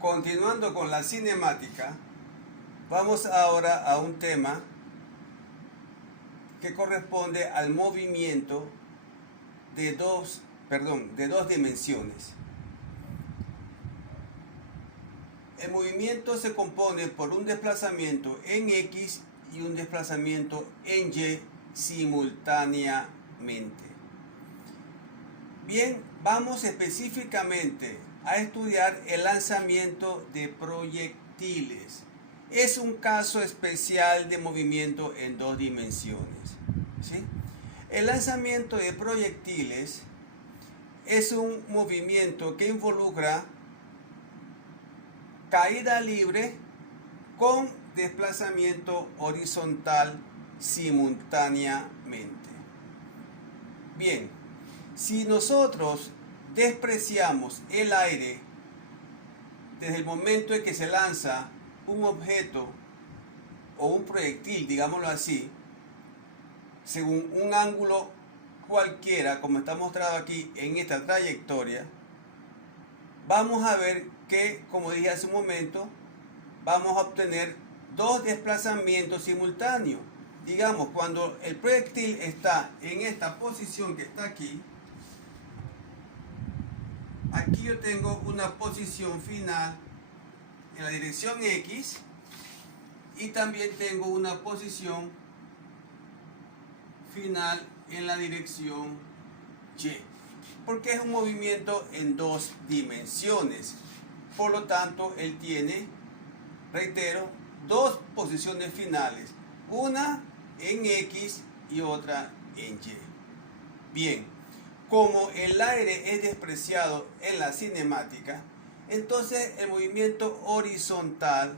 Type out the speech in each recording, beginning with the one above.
Continuando con la cinemática, vamos ahora a un tema que corresponde al movimiento de dos dimensiones. El movimiento se compone por un desplazamiento en X y un desplazamiento en Y simultáneamente. Bien, vamos específicamente a estudiar el lanzamiento de proyectiles. Es un caso especial de movimiento en dos dimensiones, ¿sí? El lanzamiento de proyectiles es un movimiento que involucra caída libre con desplazamiento horizontal simultáneamente. Bien, si nosotros despreciamos el aire desde el momento en que se lanza un objeto o un proyectil, digámoslo así, según un ángulo cualquiera, como está mostrado aquí en esta trayectoria, vamos a ver que, como dije hace un momento, vamos a obtener dos desplazamientos simultáneos. Digamos, cuando el proyectil está en esta posición que está aquí, aquí yo tengo una posición final en la dirección X y también tengo una posición final en la dirección Y, porque es un movimiento en dos dimensiones. Por lo tanto, él tiene, reitero, dos posiciones finales, una en X y otra en Y. Bien, como el aire es despreciado en la cinemática, entonces el movimiento horizontal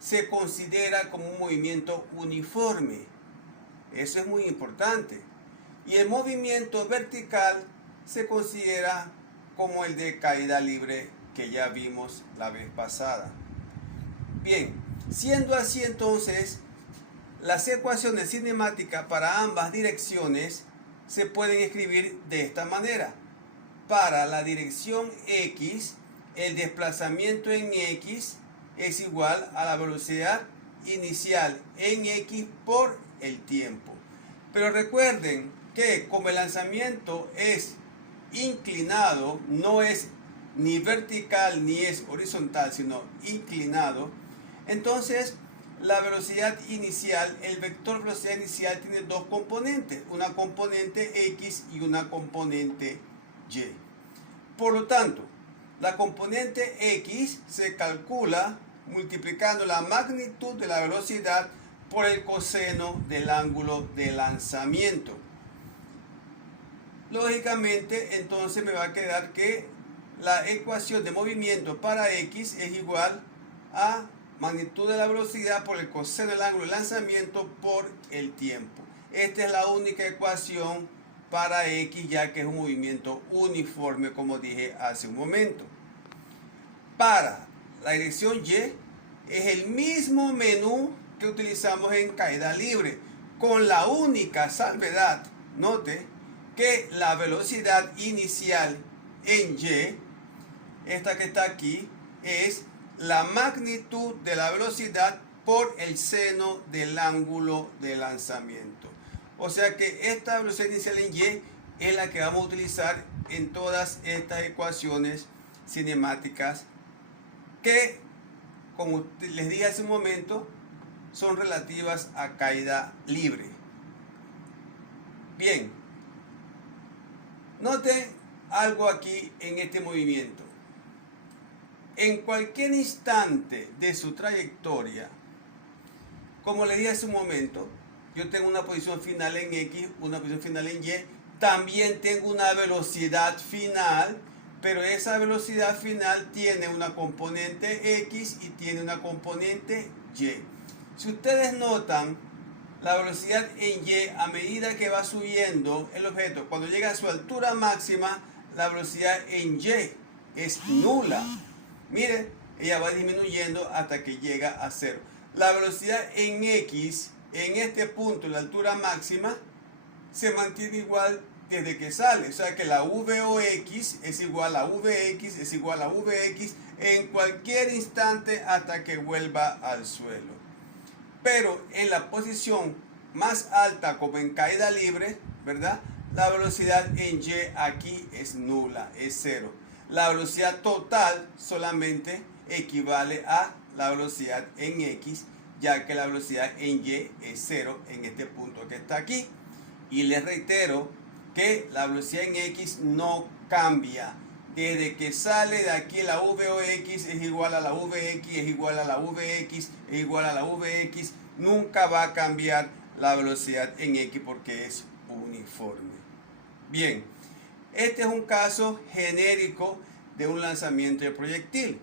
se considera como un movimiento uniforme. Eso es muy importante. Y el movimiento vertical se considera como el de caída libre que ya vimos la vez pasada. Bien, siendo así entonces, las ecuaciones cinemáticas para ambas direcciones se pueden escribir de esta manera. Para la dirección X, el desplazamiento en X es igual a la velocidad inicial en X por el tiempo. Pero recuerden que como el lanzamiento es inclinado, no es ni vertical ni es horizontal, sino inclinado, entonces la velocidad inicial, el vector velocidad inicial tiene dos componentes, una componente X y una componente Y. Por lo tanto, la componente X se calcula multiplicando la magnitud de la velocidad por el coseno del ángulo de lanzamiento. Lógicamente, entonces me va a quedar que la ecuación de movimiento para X es igual a magnitud de la velocidad por el coseno del ángulo de lanzamiento por el tiempo. Esta es la única ecuación para X, ya que es un movimiento uniforme, como dije hace un momento. Para la dirección Y es el mismo menú que utilizamos en caída libre, con la única salvedad, note, que la velocidad inicial en Y, esta que está aquí, es la magnitud de la velocidad por el seno del ángulo de lanzamiento. O sea que esta velocidad inicial en Y es la que vamos a utilizar en todas estas ecuaciones cinemáticas que, como les dije hace un momento, son relativas a caída libre. Bien, noten algo aquí en este movimiento. En cualquier instante de su trayectoria, como les dije hace un momento, yo tengo una posición final en X, una posición final en Y, también tengo una velocidad final, pero esa velocidad final tiene una componente X y tiene una componente Y. Si ustedes notan, la velocidad en Y, a medida que va subiendo el objeto, cuando llega a su altura máxima, la velocidad en Y es nula. Miren, ella va disminuyendo hasta que llega a cero. La velocidad en X, en este punto, la altura máxima, se mantiene igual desde que sale. O sea que la VOX es igual a VX es igual a VX en cualquier instante hasta que vuelva al suelo. Pero en la posición más alta, como en caída libre, ¿verdad? La velocidad en Y aquí es nula, es cero. La velocidad total solamente equivale a la velocidad en X, ya que la velocidad en Y es cero en este punto que está aquí. Y les reitero que la velocidad en X no cambia. Desde que sale de aquí la VOX es igual a la VX, es igual a la VX, es igual a la VX. Nunca va a cambiar la velocidad en X porque es uniforme. Bien, este es un caso genérico de un lanzamiento de proyectil.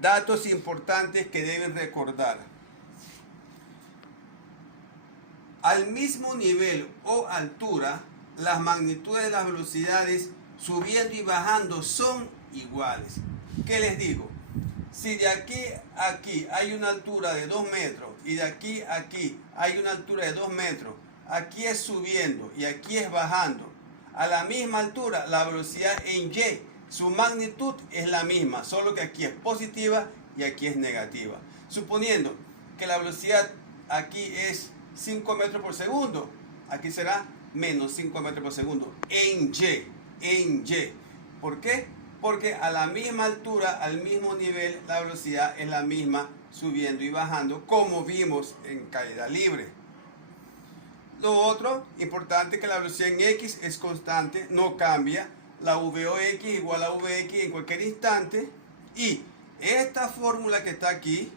Datos importantes que deben recordar. Al mismo nivel o altura, las magnitudes de las velocidades subiendo y bajando son iguales. ¿Qué les digo? Si de aquí a aquí hay una altura de 2 metros y de aquí a aquí hay una altura de 2 metros, aquí es subiendo y aquí es bajando, a la misma altura la velocidad en Y, su magnitud es la misma, solo que aquí es positiva y aquí es negativa. Suponiendo que la velocidad aquí es 5 metros por segundo, aquí será menos 5 metros por segundo en Y. ¿Por qué? Porque a la misma altura, al mismo nivel, la velocidad es la misma subiendo y bajando, como vimos en caída libre. Lo otro importante, que la velocidad en X es constante, no cambia. La VOX igual a VX en cualquier instante. Y esta fórmula que está aquí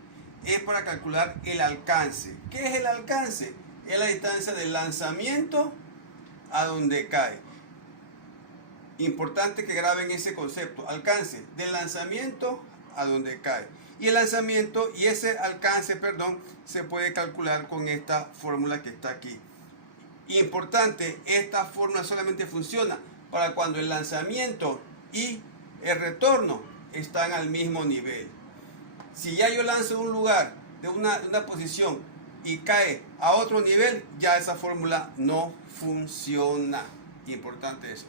es para calcular el alcance. ¿Qué es el alcance? Es la distancia del lanzamiento a donde cae. Importante que graben ese concepto. Alcance del lanzamiento a donde cae. Y el lanzamiento y ese alcance, perdón, se puede calcular con esta fórmula que está aquí. Importante, esta fórmula solamente funciona para cuando el lanzamiento y el retorno están al mismo nivel. Si ya yo lanzo en un lugar de una posición y cae a otro nivel, ya esa fórmula no funciona. Importante eso.